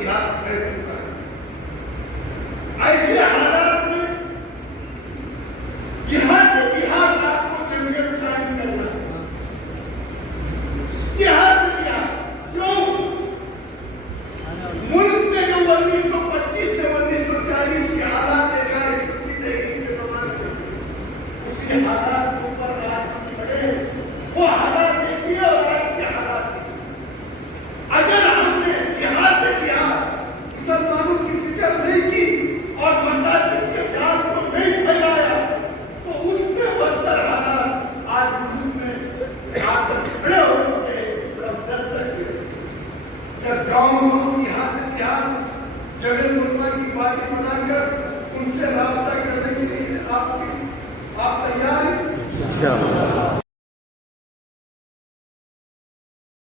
इतिहास रह चुका है। ऐसे हालात में यहाँ के इतिहास आपको जमीयत शामिल करना है। इतिहास क्यों मुल्क के जो 1925 से 1940 के हालात के दौरान उसके हालात के ऊपर राजनीति बढ़े, वो हालात देखिए और आज के हालात देखिए। अगर हमने यहाँ से मुसलमानों की फिक्र नहीं की और मसाजिद के जाल को नहीं फैलाया तो उससे बदतर हालात आज मुल्क में खड़े हो चुके हैं। जब गाँव यहाँ से जगह मुल्मा की बातें बनाकर उनसे रास्ता करने के लिए आप तैयार हैं?